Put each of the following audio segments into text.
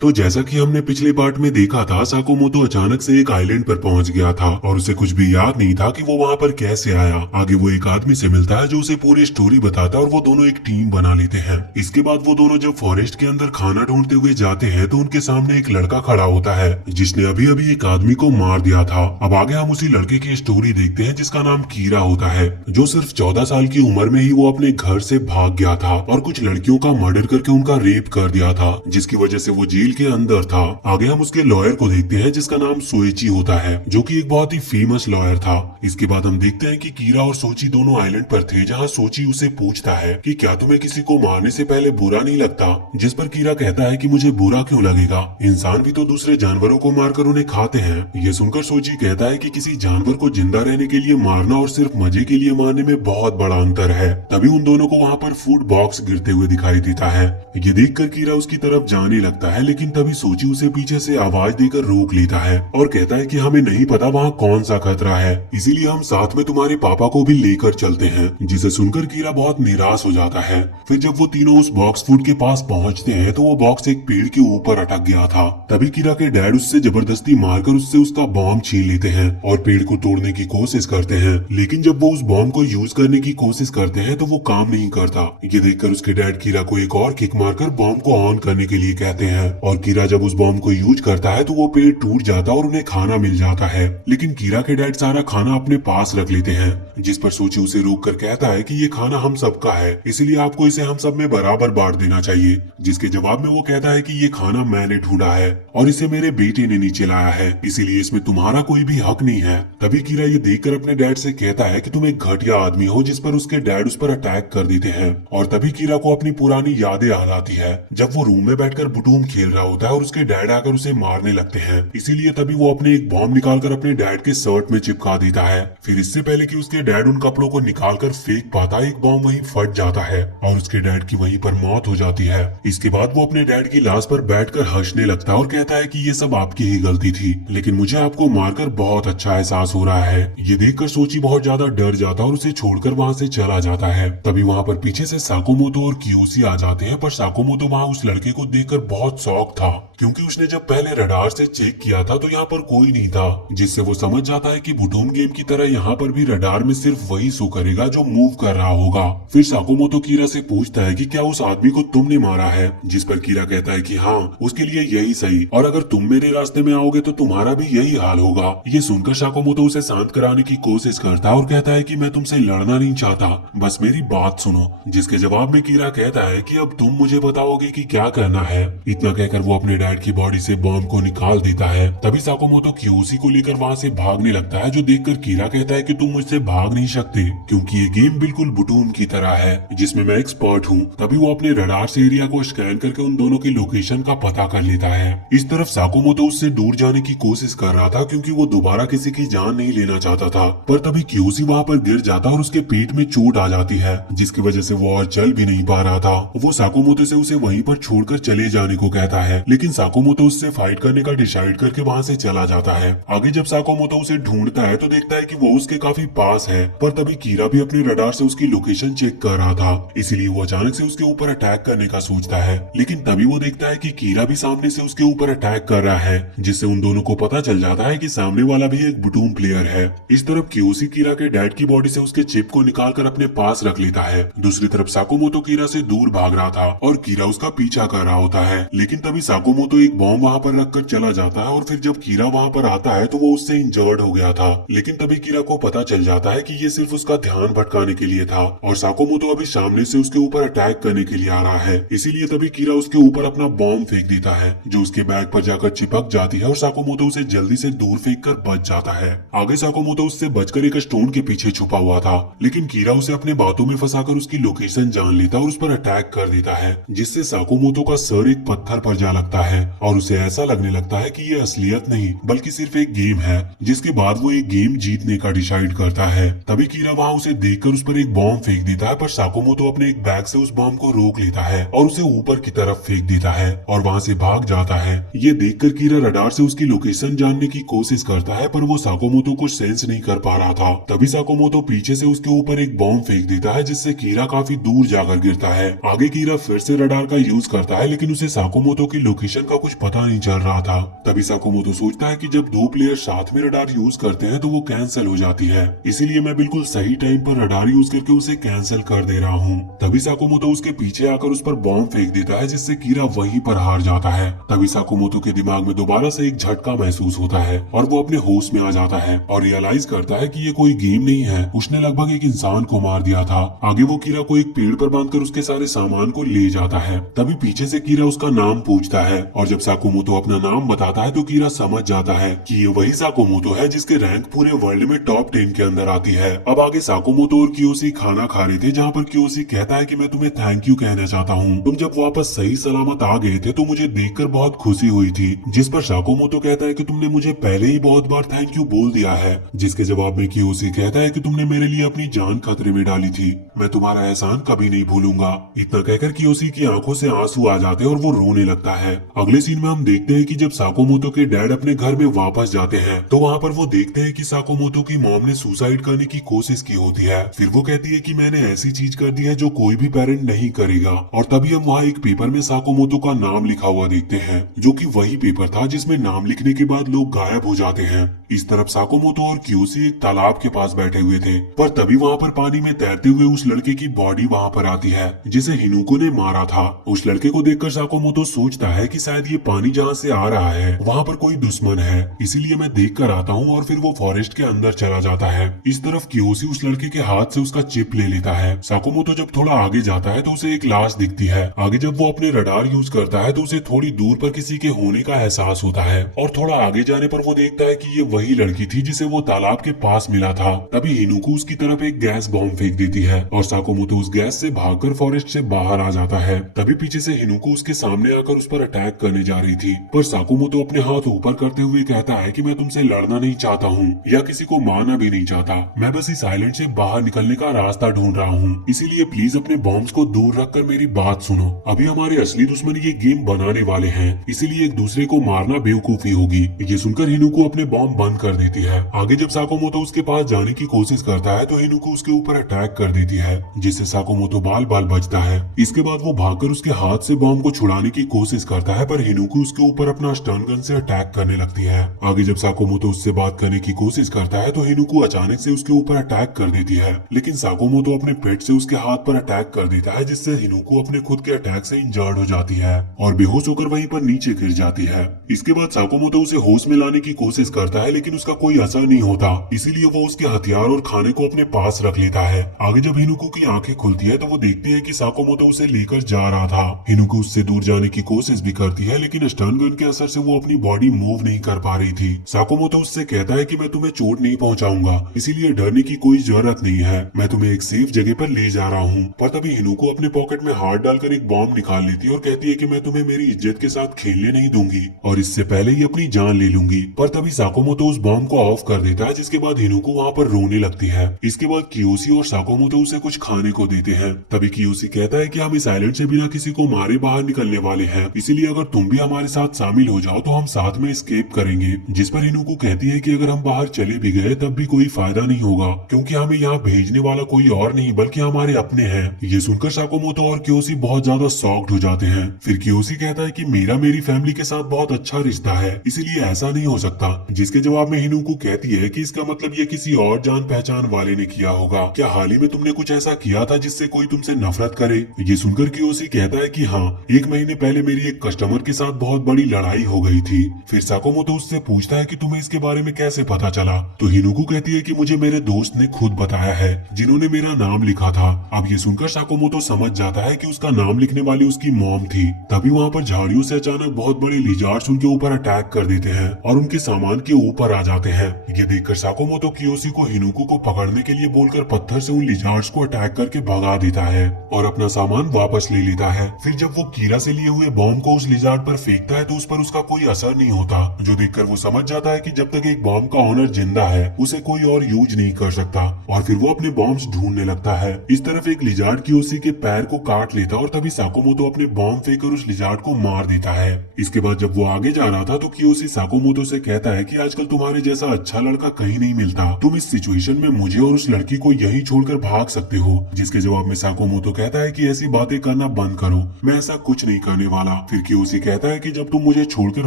तो जैसा कि हमने पिछले पार्ट में देखा था, साकोमोतो अचानक से एक आइलैंड पर पहुंच गया था और उसे कुछ भी याद नहीं था कि वो वहां पर कैसे आया। आगे वो एक आदमी से मिलता है जो उसे पूरी स्टोरी बताता है और वो दोनों एक टीम बना लेते हैं। इसके बाद वो दोनों जब फॉरेस्ट के अंदर खाना ढूंढते हुए जाते हैं तो उनके सामने एक लड़का खड़ा होता है जिसने अभी अभी एक आदमी को मार दिया था। अब आगे हम उसी लड़के की स्टोरी देखते हैं जिसका नाम कीरा होता है, जो सिर्फ 14 साल की उम्र में ही वो अपने घर से भाग गया था और कुछ लड़कियों का मर्डर करके उनका रेप कर दिया था, जिसकी वजह से वो जेल के अंदर था। आगे हम उसके लॉयर को देखते हैं जिसका नाम सोइची होता है, जो कि एक बहुत ही फेमस लॉयर था। इसके बाद हम देखते हैं कि कीरा और सोची दोनों आइलैंड पर थे, जहां सोची उसे पूछता है कि क्या तुम्हें किसी को मारने से पहले बुरा नहीं लगता, जिस पर कीरा कहता है कि मुझे बुरा क्यों लगेगा, इंसान भी तो दूसरे जानवरों को मारकर उन्हें खाते हैं। ये सुनकर सोची कहता है कि किसी जानवर को जिंदा रहने के लिए मारना और सिर्फ मजे के लिए मारने में बहुत बड़ा अंतर है। तभी उन दोनों को वहाँ पर फूड बॉक्स गिरते हुए दिखाई देता है। ये देखकर कीरा उसकी तरफ जाने लगता है, लेकिन तभी सोची उसे पीछे से आवाज देकर रोक लेता है और कहता है कि हमें नहीं पता वहाँ कौन सा खतरा है, इसीलिए हम साथ में तुम्हारे पापा को भी लेकर चलते हैं। जिसे सुनकर कीरा बहुत निराश हो जाता है। फिर जब वो तीनों उस बॉक्स फूड के पास पहुँचते हैं तो वो बॉक्स एक पेड़ के ऊपर अटक गया था। तभी कीरा के डैड उससे जबरदस्ती मारकर उससे उसका बॉम्ब छीन लेते हैं और पेड़ को तोड़ने की कोशिश करते हैं, लेकिन जब वो उस बॉम्ब को यूज करने की कोशिश करते हैं तो वो काम नहीं करता। ये देखकर उसके डैड कीरा को एक और किक मारकर बॉम्ब को ऑन करने के लिए कहते हैं और कीरा जब उस बॉम्ब को यूज करता है तो वो पेड़ टूट जाता और उन्हें खाना मिल जाता है, लेकिन कीरा के डैड सारा खाना अपने पास रख लेते हैं, जिस पर सोची उसे रोक कर कहता है कि ये खाना हम सबका है, इसलिए आपको इसे हम सब में बराबर बांट देना चाहिए। जिसके जवाब में वो कहता है कि ये खाना मैंने ढूंढा है और इसे मेरे बेटे ने नीचे लाया है, इसीलिए इसमें तुम्हारा कोई भी हक नहीं है। तभी कीरा ये देखकर अपने डैड से कहता है कि तुम एक घटिया आदमी हो, जिस पर उसके डैड उस पर अटैक कर देते हैं। और तभी कीरा को अपनी पुरानी यादें याद आती है, जब वो रूम में बैठकर बुटूम खेल रहा होता है और उसके डैड आकर उसे मारने लगते हैं। इसीलिए तभी वो अपने एक बॉम्ब निकालकर अपने डैड के शर्ट में चिपका देता है। फिर इससे पहले कि उसके डैड उन कपड़ों को निकालकर फेंक पाता, एक बॉम्ब वहीं फट जाता है और उसके डैड की वहीं पर मौत हो जाती है। इसके बाद वो अपने डैड की लाश पर बैठकर हंसने लगता है और कहता है कि ये सब आपकी ही गलती थी, लेकिन मुझे आपको मारकर बहुत अच्छा एहसास हो रहा है। ये देखकर सोची बहुत ज्यादा डर जाता और उसे छोड़कर वहाँ से चला जाता है। तभी वहाँ पर पीछे से साकोमोतो और कियोशी आ जाते हैं, पर साकोमोतो वहाँ उस लड़के को देखकर बहुत शॉक था, क्योंकि उसने जब पहले रडार से चेक किया था तो यहाँ पर कोई नहीं था, जिससे वो समझ जाता है कि बुटूम गेम की तरह यहाँ पर भी रडार में सिर्फ वही शो करेगा जो मूव कर रहा होगा। फिर साकोमोतो कीरा से पूछता है कि क्या उस आदमी को तुमने मारा है, जिस पर कीरा कहता है कि हाँ, उसके लिए यही सही, और अगर तुम मेरे रास्ते में आओगे तो तुम्हारा भी यही हाल होगा। ये सुनकर साकोमोतो उसे शांत कराने की कोशिश करता है और कहता है कि मैं तुमसे लड़ना नहीं चाहता, बस मेरी बात सुनो। जिसके जवाब में कीरा कहता है कि अब तुम मुझे बताओगे कि क्या करना है। इतना कहकर वो अपने डैड की बॉडी से बॉम्ब को निकाल देता है। तभी साकोमोतो कियोशी को लेकर वहाँ से भागने लगता है, जो देखकर कीरा कहता है कि तुम मुझसे भाग नहीं सकते, क्योंकि ये गेम बिल्कुल बुटूम की तरह है जिसमें मैं एक्सपर्ट हूँ। तभी वो अपने रडार से एरिया को स्कैन करके उन दोनों की लोकेशन का पता कर लेता है। इस तरफ साकोमोतो उससे दूर जाने की कोशिश कर रहा था, क्योंकि वो दोबारा किसी की जान नहीं लेना चाहता था, पर तभी कियोशी वहाँ पर गिर जाता और उसके पेट में चोट आ जाती है, जिसकी वजह से वो और चल भी नहीं पा रहा था। वो साकोमोतो से उसे वहीं पर छोड़कर चले जाने को कहता है, लेकिन साकोमोतो उससे फाइट करने का डिसाइड करके वहाँ से चला जाता है। आगे जब साकोमोतो उसे ढूंढता है तो देखता है कि वो उसके काफी पास है, पर तभी कीरा भी अपने रडार से उसकी लोकेशन चेक कर रहा था, इसीलिए वो अचानक से उसके ऊपर अटैक करने का सोचता है, लेकिन तभी वो देखता है कि कीरा भी सामने से उसके ऊपर अटैक कर रहा है, जिससे उन दोनों को पता चल जाता है कि सामने वाला भी एक बुटूम प्लेयर है। इस तरफ कियोशी कीरा के डैड की बॉडी से उसके चिप को निकालकर अपने पास रख लेता है। दूसरी तरफ साकोमोतो कीरा से दूर भाग रहा था और कीरा उसका पीछा कर रहा होता है, लेकिन तभी साकोमोतो एक बॉम्ब वहाँ पर रखकर चला जाता है और फिर जब कीरा वहाँ पर आता है तो वो उससे इंजर्ड हो गया था, लेकिन तभी कीरा को पता चल जाता है कि ये सिर्फ उसका ध्यान भटकाने के लिए था और साकोमोतो अभी सामने से उसके ऊपर अटैक करने के लिए आ रहा है। इसीलिए तभी कीरा उसके ऊपर अपना बॉम्ब फेंक देता है, जो उसके बैग पर जाकर चिपक जाती है और साकोमोतो उसे जल्दी से दूर फेंक कर बच जाता है। आगे साकोमोतो उससे बचकर एक स्टोन के पीछे छुपा हुआ था, लेकिन कीरा उसे अपने बातों में फंसाकर उसकी लोकेशन जान लेता और उस पर अटैक कर देता है, जिससे साकोमोतो का सर एक पत्थर पर जा लगता है और उसे ऐसा लगने लगता है कि ये असलियत नहीं बल्कि सिर्फ एक गेम है। जिसके बाद वो एक गेम जीतने का डिसाइड करता है। तभी कीरा वहाँ उसे देखकर उस पर एक बॉम्ब फेंक देता है, पर साकोमोतो अपने एक बैग से उस बॉम्ब को रोक लेता है और उसे ऊपर की तरफ फेंक देता है और वहाँ से भाग जाता है। ये देखकर कीरा रडार से उसकी लोकेशन जानने की कोशिश करता है, पर वो साकोमोतो को सेंस नहीं कर पा रहा था। तभी साकोमोतो पीछे से उसके ऊपर एक बॉम्ब फेंक देता है, जिससे कीरा काफी दूर जाकर गिरता है। आगे कीरा फिर से रडार का यूज करता है, लेकिन उसे साकोमोतो साकुमोतो की लोकेशन का कुछ पता नहीं चल रहा था। तभी साकुमोतो सोचता है कि जब दो प्लेयर साथ में रडार यूज करते हैं तो वो कैंसिल हो जाती है, इसीलिए मैं बिल्कुल सही टाइम पर रडार यूज करके उसे कैंसिल कर दे रहा हूँ। तभी साकुमोतो उसके पीछे आकर उस पर बॉम्ब फेंक देता है, जिससे कीरा वहीं पर हार जाता है। तभी साकुमोतो के दिमाग में दोबारा से एक झटका महसूस होता है और वो अपने होश में आ जाता है और रियलाइज करता है कि ये कोई गेम नहीं है, उसने लगभग एक इंसान को मार दिया था। आगे वो कीरा को एक पेड़ पर बांधकर उसके सारे सामान को ले जाता है। तभी पीछे से कीरा उसका नाम पूछता है और जब साकुमोतो अपना नाम बताता है तो कीरा समझ जाता है कि ये वही साकुमोतो है जिसके रैंक पूरे वर्ल्ड में टॉप 10 के अंदर आती है। अब आगे साकुमोतो और कियोशी खाना खा रहे थे, जहाँ पर कियोशी कहता है कि मैं तुम्हें थैंक यू कहना चाहता हूँ, तुम जब वापस सही सलामत आ गए थे तो मुझे देखकर बहुत खुशी हुई थी। जिस पर साकुमोतो कहता है कि तुमने मुझे पहले ही बहुत बार थैंक यू बोल दिया है, जिसके जवाब में कियोशी कहता है कि तुमने मेरे लिए अपनी जान खतरे में डाली थी, मैं तुम्हारा एहसान कभी नहीं भूलूंगा। इतना कहकर कियोशी की आंखों से आंसू आ जाते हैं और वो रोने लगता है। अगले सीन में हम देखते हैं कि जब साकुमोतो के डैड अपने घर में वापस जाते हैं तो वहाँ पर वो देखते हैं कि साकुमोतो की मॉम ने सुसाइड करने की कोशिश की होती है। फिर वो कहती है कि मैंने ऐसी चीज कर दी है जो कोई भी पेरेंट नहीं करेगा। और तभी हम वहाँ एक पेपर में साकुमोतो का नाम लिखा हुआ देखते हैं, जो कि वही पेपर था जिसमें नाम लिखने के बाद लोग गायब हो जाते हैं। इस तरफ साकुमोतो और कियोशी एक तालाब के पास बैठे हुए थे, पर तभी वहाँ पर पानी में तैरते हुए उस लड़के की बॉडी वहाँ पर आती है जिसे हिनुको ने मारा था। उस लड़के को देखकर साकुमोतो सोचता है कि शायद ये पानी जहाँ से आ रहा है वहाँ पर कोई दुश्मन है, इसीलिए मैं देख कर आता हूँ। और फिर वो फॉरेस्ट के अंदर चला जाता है। इस तरफ कियोशी उस लड़के के हाथ से उसका चिप ले लेता है। साकुमोतो जब थोड़ा आगे जाता है तो उसे एक लाश दिखती है। आगे जब वो अपने रडार यूज करता है तो उसे थोड़ी दूर पर किसी के होने का एहसास होता है और थोड़ा आगे जाने पर वो देखता है कि ये वही लड़की थी जिसे वो तालाब के पास मिला था। तभी हिनुको उसकी तरफ एक गैस बॉम्ब फेंक देती है और साकुमोतो उस गैस से भागकर फॉरेस्ट से बाहर आ जाता है। तभी पीछे से हिनुको उसके सामने आकर उस पर अटैक करने जा रही थी, पर साकुमोतो अपने हाथ ऊपर करते हुए कहता है कि मैं तुमसे लड़ना नहीं चाहता हूँ या किसी को मारना भी नहीं चाहता, मैं बस इस आइलैंड से बाहर निकलने का रास्ता ढूंढ रहा हूँ, इसीलिए प्लीज अपने बॉम्ब्स को दूर रखकर मेरी बात सुनो। अभी हमारे असली दुश्मन ये गेम बनाने वाले हैं, इसीलिए एक दूसरे को मारना बेवकूफी होगी। ये सुनकर हिनुको अपने बॉम्ब बंद कर देती है। आगे जब साकुमोतो उसके पास जाने की कोशिश करता है तो हिनुको उसके ऊपर अटैक कर देती है, जिससे साकुमोतो बाल बाल बचता है। इसके बाद वो भागकर उसके हाथ से बॉम्ब को छुड़ाने की कोशिश करता है, पर हिनुको उसके ऊपर अपना स्टन गन से अटैक करने लगती है। आगे जब साकुमोतो उससे बात करने की कोशिश करता है तो हिनुको अचानक से उसके ऊपर अटैक कर देती है, लेकिन साकुमोतो अपने पेट से उसके हाथ पर अटैक कर देता है, जिससे हिनुको अपने खुद के अटैक से इंजर्ड हो जाती है और बेहोश होकर वहीं पर नीचे गिर जाती है। इसके बाद साकुमोतो उसे होश में लाने की कोशिश करता है, लेकिन उसका कोई असर नहीं होता, इसीलिए वो उसके हथियार और खाने को अपने पास रख लेता है। आगे जब हिनुको की आंखें खुलती है तो वो देखती है कि साकुमोतो उसे लेकर जा रहा था। हिनुको उससे दूर जाने की कोशिश भी करती है, लेकिन स्टन गन के असर से वो अपनी बॉडी मूव नहीं कर पा रही थी। साकुमोतो उससे कहता है कि मैं तुम्हें चोट नहीं पहुंचाऊंगा, इसीलिए डरने की कोई जरूरत नहीं है, मैं तुम्हें एक सेफ जगह पर ले जा रहा हूँ। पर तभी हिनुको अपने पॉकेट में हाथ डालकर एक बॉम्ब निकाल लेती है और कहती है कि मैं तुम्हें मेरी इज्जत के साथ खेलने नहीं दूंगी और इससे पहले ही अपनी जान ले लूंगी। पर तभी साकुमोतो उस बॉम्ब को ऑफ कर देता है, जिसके बाद हिनुको वहाँ पर रोने लगती है। इसके बाद कियोशी और साकुमोतो उसे कुछ खाने को देते हैं। तभी कियोशी कहता है कि हम इस आइलैंड से बिना किसी को मारे बाहर निकलने वाले हैं, इसीलिए अगर तुम भी हमारे साथ शामिल हो जाओ तो हम साथ में एस्केप करेंगे। जिस पर हिनुको कहती है कि अगर हम बाहर चले भी गए तब भी कोई फायदा नहीं होगा, क्योंकि हमें यहाँ भेजने वाला कोई और नहीं बल्कि हमारे अपने हैं। ये सुनकर साकुमोतो और कियोशी बहुत ज्यादा शॉक्ड हो जाते हैं। फिर कियोशी कहता है कि मेरा मेरी फैमिली के साथ बहुत अच्छा रिश्ता है, इसीलिए ऐसा नहीं हो सकता। जिसके जवाब में हिनुको कहती है कि इसका मतलब ये किसी और जान पहचान वाले ने किया होगा, क्या हाल ही में तुमने कुछ ऐसा किया था जिससे कोई तुमसे नफरत करे। ये सुनकर कियोशी कहता है कि हाँ, 1 महीने पहले मेरी एक कस्टमर के साथ बहुत बड़ी लड़ाई हो गई थी। फिर साकुमोतो उससे पूछता है कि तुम्हें इसके बारे में कैसे पता चला। तो हिनुको कहती है कि मुझे मेरे दोस्त ने खुद बताया है, जिन्होंने मेरा नाम लिखा था। अब ये सुनकर साकुमोतो समझ जाता है कि उसका नाम लिखने वाली उसकी मॉम थी। तभी वहाँ पर झाड़ियों से अचानक बहुत बड़े लिजार्ड्स उनके ऊपर अटैक कर देते हैं और उनके सामान के ऊपर आ जाते हैं। ये देखकर साकुमोतो कियोशी को हिनुको को पकड़ने के लिए बोलकर पत्थर से उन लिजार्ड्स को अटैक करके भगा देता है और अपना सामान वापस ले लेता है। फिर जब वो कीरा से लिए हुए बॉम्ब को उस लिजार्ड पर फेंकता है तो उस पर उसका कोई असर नहीं होता, जो देखकर वो समझ जाता है कि जब तक एक बॉम्ब का ओनर जिंदा है उसे कोई और यूज नहीं कर सकता और फिर वो अपने बॉम्ब्स ढूंढने लगता है। इस तरफ एक लिजार्ड कियोशी के पैर को काट लेता और तभी साकुमोतो अपने बॉम्ब फेंककर उस लिजार्ड को मार देता है। इसके बाद जब वो आगे जा रहा था तो कियोशी साकुमोतो से कहता है कि आजकल तुम्हारे जैसा अच्छा लड़का कहीं नहीं मिलता, तुम इस सिचुएशन में मुझे और उस लड़की को यहीं छोड़कर भाग सकते हो। जिसके जवाब में साकुमोतो कहता है कि ऐसी बातें करना बंद करो, मैं ऐसा कुछ नहीं करने वाला, फिर क्यूसी कहता है कि जब तुम मुझे छोड़कर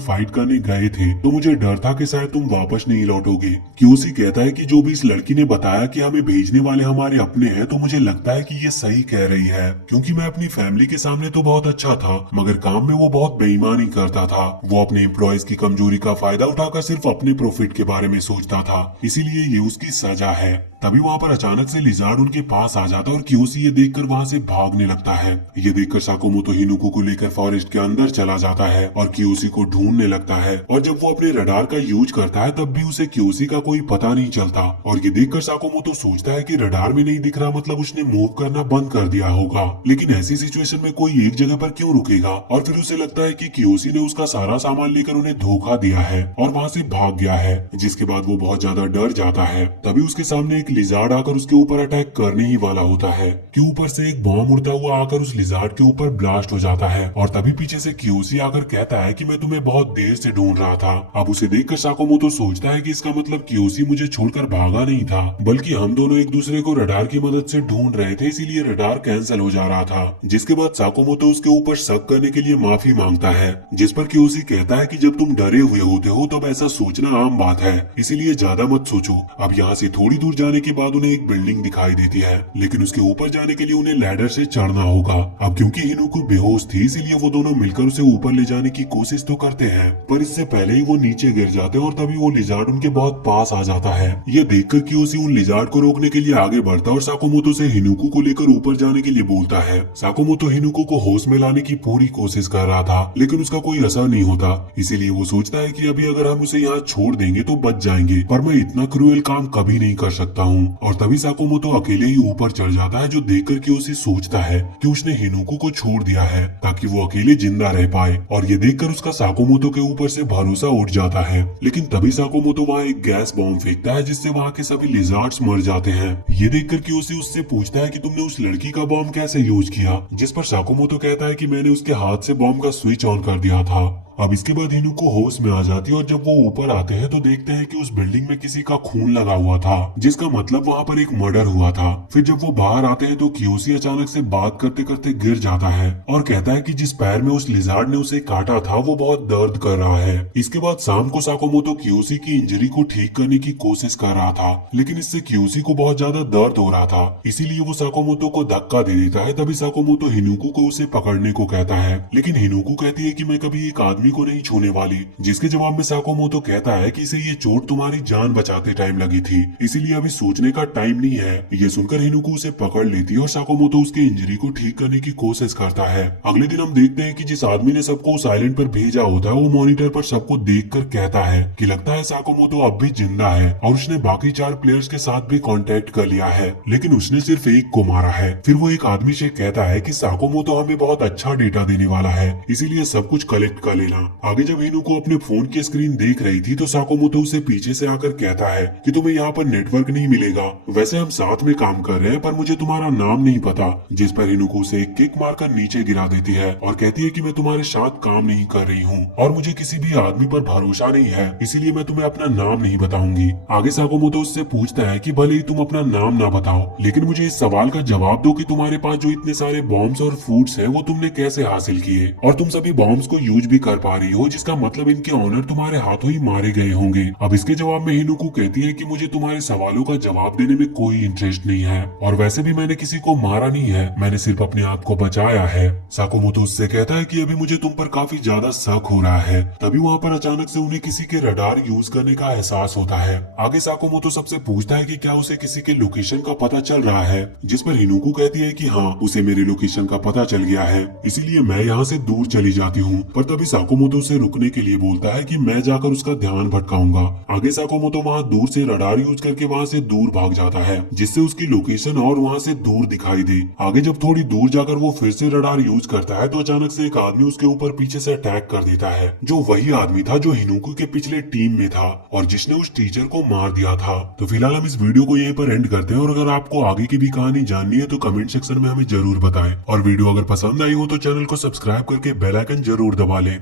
फाइट करने गए थे तो मुझे डर था कि शायद तुम वापस नहीं लौटोगे। क्यूसी कहता है कि जो भी इस लड़की ने बताया कि हमें भेजने वाले हमारे अपने हैं, तो मुझे लगता है कि ये सही कह रही है, क्योंकि मैं अपनी फैमिली के सामने तो बहुत अच्छा था मगर काम में वो बहुत बेईमानी करता था। वो अपने एम्प्लॉयज की कमजोरी का फायदा उठाकर सिर्फ अपने प्रॉफिट के बारे में सोचता था, इसीलिए ये उसकी सजा है। तभी वहाँ पर अचानक से लिजार्ड उनके पास आ जाता है और क्यूसी ये देखकर वहाँ से भागने लगता है। ये देखकर साकुमोतो हिनुको को लेकर फॉरेस्ट के अंदर चला जाता है और क्यूसी को ढूंढने लगता है। और जब वो अपने रडार का यूज करता है तब भी उसे क्यूसी का कोई पता नहीं चलता। और ये देखकर साकुमोतो सोचता है कि रडार में नहीं दिख रहा, मतलब उसने मूव करना बंद कर दिया होगा। लेकिन ऐसी सिचुएशन में कोई एक जगह पर क्यों रुकेगा? और फिर उसे लगता है कि क्यूसी ने उसका सारा सामान लेकर उन्हें धोखा दिया है और वहाँ से भाग गया है, जिसके बाद वो बहुत ज्यादा डर जाता है। तभी उसके सामने एक लिजार्ड आकर उसके ऊपर अटैक करने ही वाला होता है कि ऊपर से एक बॉम्ब उड़ता हुआ आकर उस लिजार्ड के ऊपर ब्लास्ट हो जाता है। और तभी पीछे से क्यूसी आकर कहता है कि मैं तुम्हें बहुत देर से ढूंढ रहा था। अब उसे देखकर साकुमोतो सोचता है कि इसका मतलब क्यूसी मुझे छोड़कर भागा नहीं था, बल्कि हम दोनों एक दूसरे को रडार की मदद से ढूंढ रहे थे, इसीलिए रडार कैंसिल हो जा रहा था। जिसके बाद साकुमोतो उसके ऊपर शक करने के लिए माफी मांगता है, जिस पर क्यूसी कहता है कि जब तुम डरे हुए होते हो तब ऐसा सोचना आम बात है, इसीलिए ज्यादा मत सोचो। अब यहाँ से थोड़ी दूर जाने के बाद उन्हें एक बिल्डिंग दिखाई देती है, लेकिन उसके ऊपर जाने के लिए उन्हें लैडर से चढ़ना होगा। अब क्योंकि हिनुको बेहोश थी इसीलिए वो दोनों मिलकर उसे ऊपर ले जाने की कोशिश तो करते हैं, पर इससे पहले ही वो नीचे गिर जाते हैं और तभी वो लिजार्ड उनके बहुत पास आ जाता है। ये देखकर क्यूसी उन लिजार्ड को रोकने के लिए आगे बढ़ता और साकुमोतो से हिनुको को लेकर ऊपर जाने के लिए बोलता है। साकुमोतो हिनुको को होश में लाने की पूरी कोशिश कर रहा था, लेकिन उसका कोई असर नहीं होता, इसीलिए वो सोचता है कि अभी अगर हम उसे यहाँ छोड़ देंगे तो बच जाएंगे, पर मैं इतना क्रूएल काम कभी नहीं कर सकता हूँ। और तभी साकुमोतो अकेले ही ऊपर चढ़ जाता है, जो देखकर क्यूसी सोचता है कि उसने हिनुको को छोड़ दिया है ताकि वो अकेले जिंदा रह पाए। और ये देखकर उसका साकुमोतो के ऊपर से भरोसा उठ जाता है। लेकिन तभी साकुमोतो वहाँ एक गैस बॉम्ब फेंकता है जिससे वहाँ के सभी लिजार्ड्स मर जाते हैं। ये देखकर क्यूसी उससे पूछता है कि तुमने उस लड़की का बॉम्ब कैसे यूज किया, जिस पर साकुमोतो कहता है कि मैंने उसके हाथ से बॉम्ब का स्विच ऑन कर दिया था। अब इसके बाद हिनुको होश में आ जाती है और जब वो ऊपर आते हैं तो देखते हैं कि उस बिल्डिंग में किसी का खून लगा हुआ था, जिसका मतलब वहाँ पर एक मर्डर हुआ था। फिर जब वो बाहर आते हैं तो क्यूसी अचानक से बात करते करते गिर जाता है और कहता है कि जिस पैर में उस लिजार्ड ने उसे काटा था वो बहुत दर्द कर रहा है। इसके बाद शाम को साकुमोतो क्यूसी की इंजरी को ठीक करने की कोशिश कर रहा था, लेकिन इससे क्यूसी को बहुत ज्यादा दर्द हो रहा था, इसीलिए वो साकुमोतो को धक्का दे देता है। तभी साकुमोतो हिनुको को उसे पकड़ने को कहता है, लेकिन हिनुको कहती है कि मैं कभी एक आदमी को नहीं छूने वाली, जिसके जवाब में साकुमोतो कहता है कि इसे ये चोट तुम्हारी जान बचाते टाइम लगी थी, इसीलिए अभी सोचने का टाइम नहीं है। ये सुनकर हिनुको उसे पकड़ लेती है और साकुमोतो उसके इंजरी को ठीक करने की कोशिश करता है। अगले दिन हम देखते हैं कि जिस आदमी ने सबको उस आइलैंड पर भेजा होता है वो मॉनिटर पर सबको देखकर कहता है कि लगता है साकुमोतो अब भी जिंदा है और उसने बाकी 4 प्लेयर्स के साथ भी कांटेक्ट कर लिया है, लेकिन उसने सिर्फ एक को मारा है। फिर वो एक आदमी से कहता है कि साकुमोतो हमें बहुत अच्छा डेटा देने वाला है, इसीलिए सब कुछ कलेक्ट कर लेना। आगे जब हिनुको अपने फोन की स्क्रीन देख रही थी तो साकुमोतो उसे पीछे से आकर कहता है कि तुम्हें यहाँ पर नेटवर्क नहीं मिलेगा, वैसे हम साथ में काम कर रहे हैं पर मुझे तुम्हारा नाम नहीं पता। जिस पर हिनुको उसे एक किक मारकर नीचे गिरा देती है और कहती है कि मैं तुम्हारे साथ काम नहीं कर रही हूँ और मुझे किसी भी आदमी पर भरोसा नहीं है, इसीलिए मैं तुम्हें अपना नाम नहीं बताऊंगी। आगे साकुमोतो उससे पूछता है कि भले ही तुम अपना नाम ना बताओ, लेकिन मुझे इस सवाल का जवाब दो कि तुम्हारे पास जो इतने सारे बॉम्ब्स और फूड्स है वो तुमने कैसे हासिल किए, और तुम सभी बॉम्ब्स को यूज भी कर पा रही हो, जिसका मतलब इनके ऑनर तुम्हारे हाथों ही मारे गए होंगे। अब इसके जवाब में हिनुको कहती है कि मुझे तुम्हारे सवालों का जवाब देने में कोई इंटरेस्ट नहीं है और वैसे भी मैंने किसी को मारा नहीं है, मैंने सिर्फ अपने आप को बचाया है। साकुमोतो उससे कहता है कि अभी मुझे तुम पर काफी ज्यादा शक हो रहा है। तभी वहाँ पर अचानक से उन्हें किसी के रडार यूज करने का एहसास होता है। आगे साकुमोतो सबसे पूछता है कि क्या उसे किसी के लोकेशन का पता चल रहा है, जिस पर हिनुको कहती है कि हाँ, उसे मेरे लोकेशन का पता चल गया है, इसीलिए मैं यहाँ से दूर चली जाती हूँ। पर तभी साकुमोतो उसे रुकने के लिए बोलता है कि मैं जाकर उसका ध्यान भटकाऊंगा। आगे साकुमोतो वहाँ दूर से रडार यूज करके वहाँ से दूर भाग जाता है, जिससे उसकी लोकेशन और वहाँ से दूर दिखाई दे। आगे जब थोड़ी दूर जाकर वो फिर से रडार यूज करता है तो अचानक से एक आदमी उसके ऊपर पीछे से अटैक कर देता है, जो वही आदमी था जो हिनुको के पिछले टीम में था और जिसने उस टीचर को मार दिया था। तो फिलहाल हम इस वीडियो को यहीं पर एंड करते हैं और अगर आपको आगे की भी कहानी जाननी है तो कमेंट सेक्शन में हमें जरूर बताएं और वीडियो अगर पसंद आई हो तो चैनल को सब्सक्राइब करके बेल आइकन जरूर दबा लें।